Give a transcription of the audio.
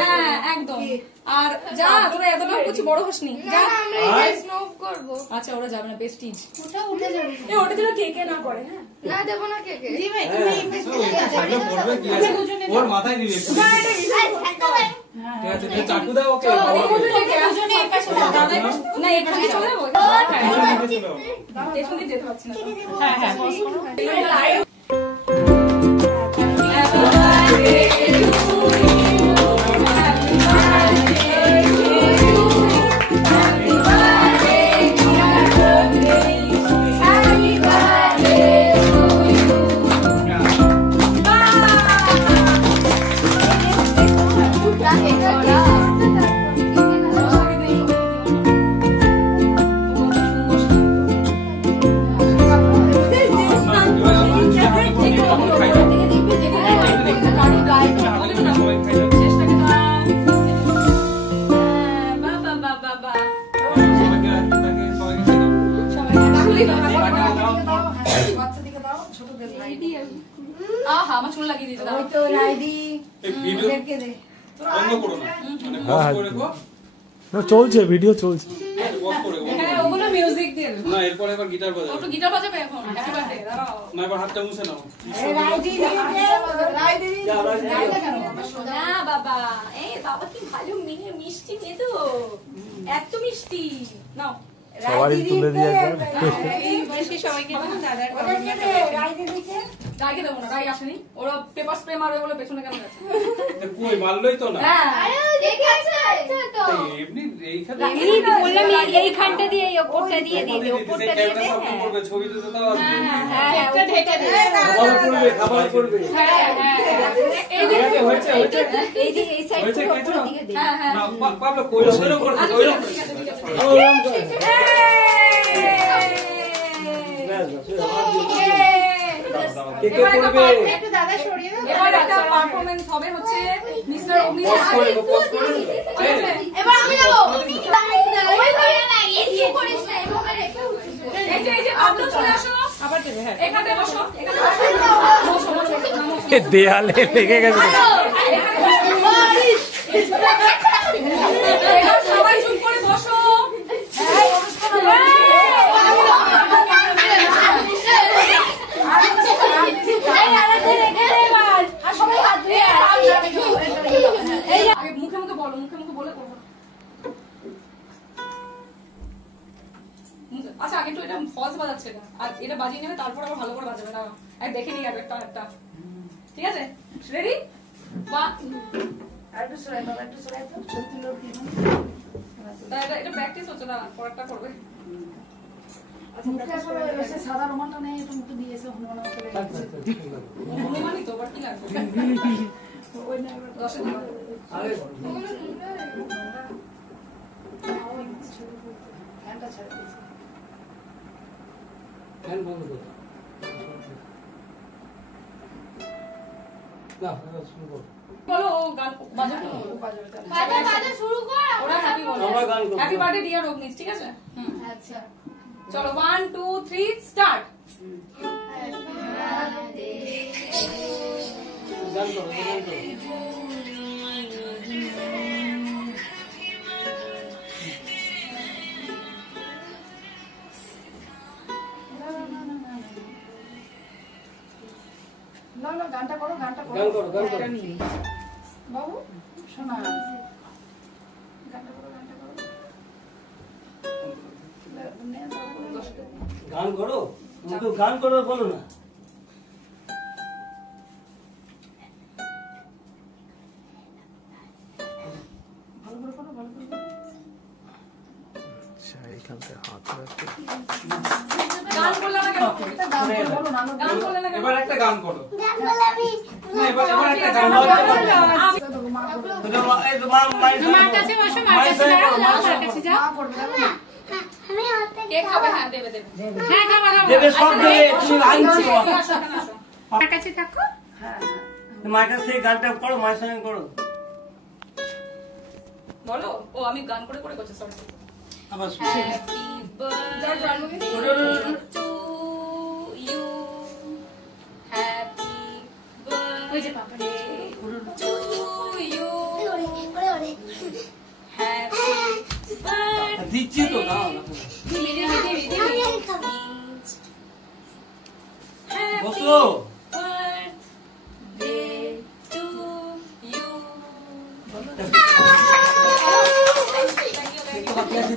হ্যাঁ একদম। আর যা তোরা এতটাও কিছু বড় হসনি, যা স্নোব করব। আচ্ছা ওরা যাবে না, প্রেস্টিজ ওটা উঠে যাবে। ওটা যেন কে কে না করে। হ্যাঁ না দেব না কেকে। জি ভাই তুমি ওর মাথায় দিবি একটু। ঠিক আছে তুই চাকু দাও ওকে। দুজনে একা সাথে দাদা না এখানে চলে যাবো, পেছনে যেতে পারছি না। হ্যাঁ হ্যাঁ পজ করো। আমার চুল লাগিয়ে দিতে দাও। তো রাইদি ওদেরকে দে বন্ধ করো না, মানে পজ করে রাখো। না চলছে, ভিডিও চলছে। পজ করে এখানে ওগুলো মিউজিক দিয়ে দেব না, এরপর এবার গিটার বাজাবে। একটু গিটার বাজাবে এখন। হ্যাপি বার্থডে দাঁড়াও না, এবার হাতটা মুছে নাও। রাইদি না বাবা, এই বাবা কি ভালো মেয়ে, মিষ্টি মেয়ে তো, এত মিষ্টি। নাও সবারই তুলে দিয়ে একবার। বেশি সবাইকে দাদার রাইকে দেবো না, রাই আসেনি। ওরা পেপার স্প্রে মারবে বলে পেছনে কেন গেছে? কই মারলই তো না। হ্যাঁ দেখে আছে তো এমনি এইখানে এমনি তো বললাম এইখানটা দিয়ে এই ওপরটা দিয়ে দিতে, ওপরটা দিয়ে দে। সাপোর্ট করবে, ছবিতে তো তাও আসবে। হ্যাঁ একটা ঢেকে দে। খাবার করবে। হ্যাঁ এই দিকে হয়েছে এই দিকে এই সাইড হয়েছে পুরো কিছু দিকে দে। হ্যাঁ হ্যাঁ না পাবলো কইরো করতে কইরো। ঠিক আছে ঠিক আছে। একটু দাদা সরিয়ে দাও। এবার একটা পারফরম্যান্স হবে হচ্ছে মিস্টার অগ্নি। এবার আমি যাব। ওই ভাবে লাগিয়ে দিয়ে করিস না, এভাবে রেখে এই যে আপনি চলে আসো আবার দেবে। হ্যাঁ এখানে বসো, এখানে বসো, বসো, বসো। দেয়ালে লেগে গেছে। এবার সবাই চুপ করে বসো। মুখে মুখে বলো, মুখে মুখে বলে করবো। আচ্ছা আগে একটু এটা ফলস বাজাচ্ছে না, আর এটা বাজিয়ে নেবে, তারপর আবার ভালো করে বাজাবে না। এক দেখে নিই একটা একটা, ঠিক আছে? রেডি? একটু সরাই বাবা, একটু সরাই তো ছবি তুলো কি এটা প্র্যাকটিস হচ্ছে না, পরেরটা করবে। মুখে আসলে এসে সাদা রুমালটা নেই, একটু মুখে দিয়েছে হনুমান করে হনুমানই তো, আবার কি লাগবে? ওই না 10 দিন আরে ফ্যানটা ছেড়ে দিয়েছে। ফ্যান বন্ধ কর। না, শুরু কর। বলো ও গান বাজাবে। বাজা বাজা শুরু কর। ওরা হ্যাপি বলো, আমরা গান করব। হ্যাপি বার্থডে ডিয়ার অগ্নিশ, ঠিক আছে? আচ্ছা চলো 1 2 3 স্টার্ট। গান করো, গান করো। না না গানটা করো, গানটা করো। গান করো, গান করো। বাবু শোনা গানটা করো, গানটা করো। গান করো, তুমি তো গান করো বলো না। ভালো করে করো, ভালো করে করো। আচ্ছা এখান থেকে হাত রাখতে। গান করলে না কেন? একটা গান করে বলো না, আমরা গান করলে না কেন? এবার একটা গান করো। না, এবার একটা গান মার কাছে বসো, মার কাছে দাঁড়াও, মার কাছে যাও। করবে না। কে খাবে? হ্যাঁ দেবে দেবে। হ্যাঁ খাওয়া দাওয়া। দেবে সব দেবে, তুমি লাইন করো। এখানে আসো, এখানে আসো। মার কাছে থাকো। হ্যাঁ মার কাছ থেকে গানটা করো, মায়ের সঙ্গে করো। বলো। ও আমি গান করে করে করছি, সরি। আবার happy birthday to you, happy ওই যে পাপা বার্থডে টু ইউ, দিচ্ছি তো না বসো birthday to you. একটু বাকি আছে